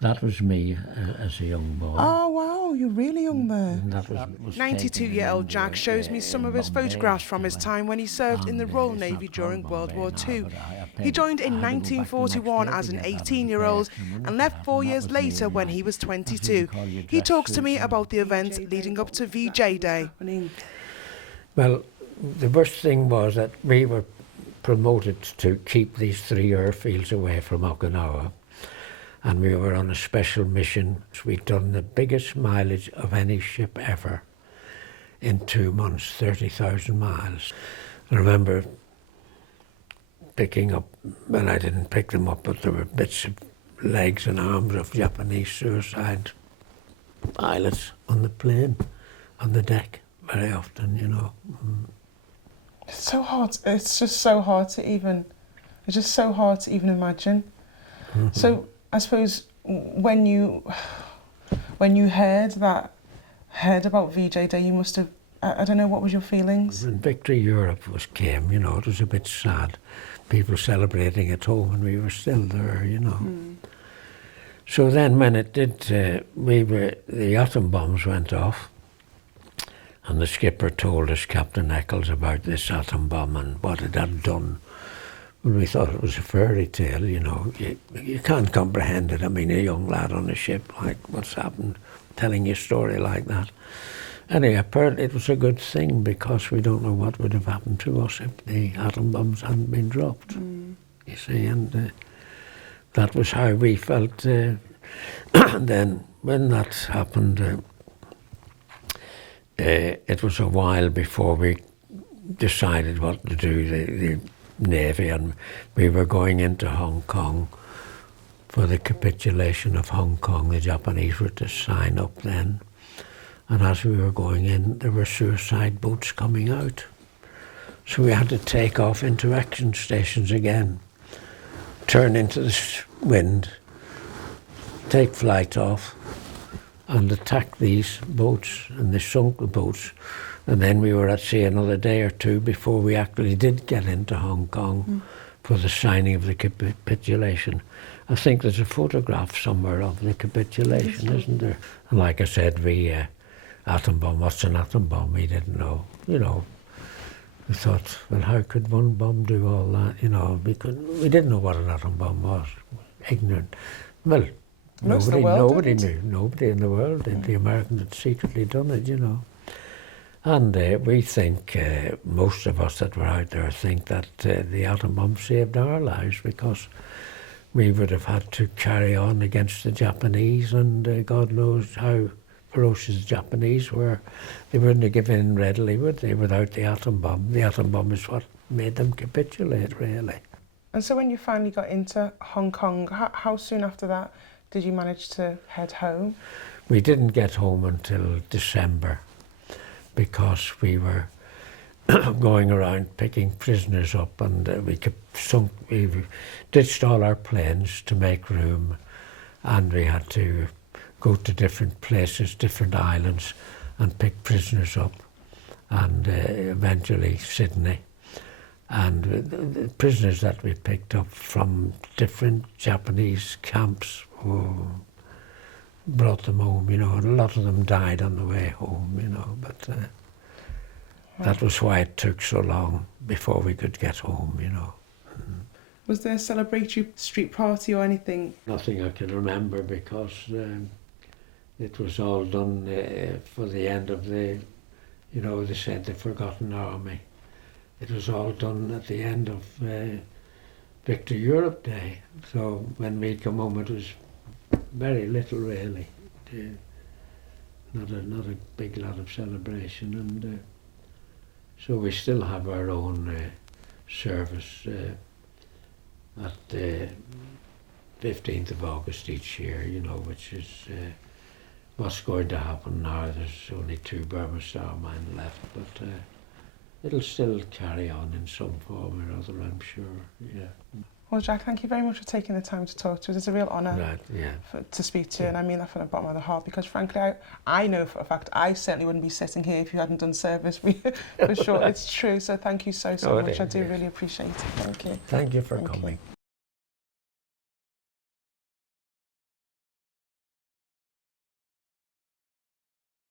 That was me as a young boy. Oh wow, you're really young there. And that was 92-year-old Jack shows me some of his photographs from his time when he served in the Royal Navy during World War II. He joined in 1941 as an 18-year-old and left 4 years later when he was 22. He talks to me about the events leading up to VJ Day. Well, the worst thing was that we were promoted to keep these 3 airfields away from Okinawa, and we were on a special mission. We'd done the biggest mileage of any ship ever in 2 months, 30,000 miles. I remember picking up, well, I didn't pick them up, but there were bits of legs and arms of Japanese suicide pilots on the plane, on the deck, very often, you know. It's so hard. It's just so hard to even. It's just so hard to even imagine. Mm-hmm. So I suppose when you heard about VJ Day, you must have. I don't know, what was your feelings? When Victory Europe came, you know, it was a bit sad. People celebrating at home, and we were still there, you know. Mm. So then, when it did, the atom bombs went off. And the skipper told us, Captain Eccles, about this atom bomb and what it had done. Well, we thought it was a fairy tale, you know. You can't comprehend it. I mean, a young lad on a ship, like, what's happened, telling you a story like that. Anyway, apparently it was a good thing, because we don't know what would have happened to us if the atom bombs hadn't been dropped, you see. And that was how we felt. Then, when that happened, it was a while before we decided what to do, the Navy, and we were going into Hong Kong for the capitulation of Hong Kong. The Japanese were to sign up then, and as we were going in, there were suicide boats coming out. So we had to take off into action stations again, turn into the wind, take flight off, and attacked these boats, and they sunk the boats. And then we were at sea another day or two before we actually did get into Hong Kong for the signing of the capitulation. I think there's a photograph somewhere of the capitulation, isn't there? And like I said, atom bomb, what's an atom bomb? We didn't know, you know. We thought, well, how could one bomb do all that? You know, we didn't know what an atom bomb was, ignorant. Well, nobody knew. Nobody in the world did. The Americans had secretly done it, you know. And we think, most of us that were out there think that the atom bomb saved our lives, because we would have had to carry on against the Japanese, and God knows how ferocious the Japanese were. They wouldn't have given in readily, would they, without the atom bomb. The atom bomb is what made them capitulate, really. And so when you finally got into Hong Kong, how soon after that did you manage to head home? We didn't get home until December, because we were going around picking prisoners up, and we ditched all our planes to make room, and we had to go to different places, different islands, and pick prisoners up, and eventually Sydney. And the prisoners that we picked up from different Japanese camps, brought them home, you know, and a lot of them died on the way home, you know, but that was why it took so long before we could get home, you know. Was there a celebratory street party or anything? Nothing I can remember, because it was all done for the end of the, you know, they said the Forgotten Army. It was all done at the end of Victory Europe Day. So when we come home, it was very little, really. Not a big lot of celebration, and so we still have our own service at the 15th of August each year, you know, which is what's going to happen now. There's only 2 Burma Star mines left, but it'll still carry on in some form or other, I'm sure, yeah. Well, Jack, thank you very much for taking the time to talk to us. It's a real honour to speak to you, and I mean that from the bottom of the heart, because frankly, I know for a fact I certainly wouldn't be sitting here if you hadn't done service. For sure, it's true. So thank you so much. I do really appreciate it. Thank you. Thank you for coming.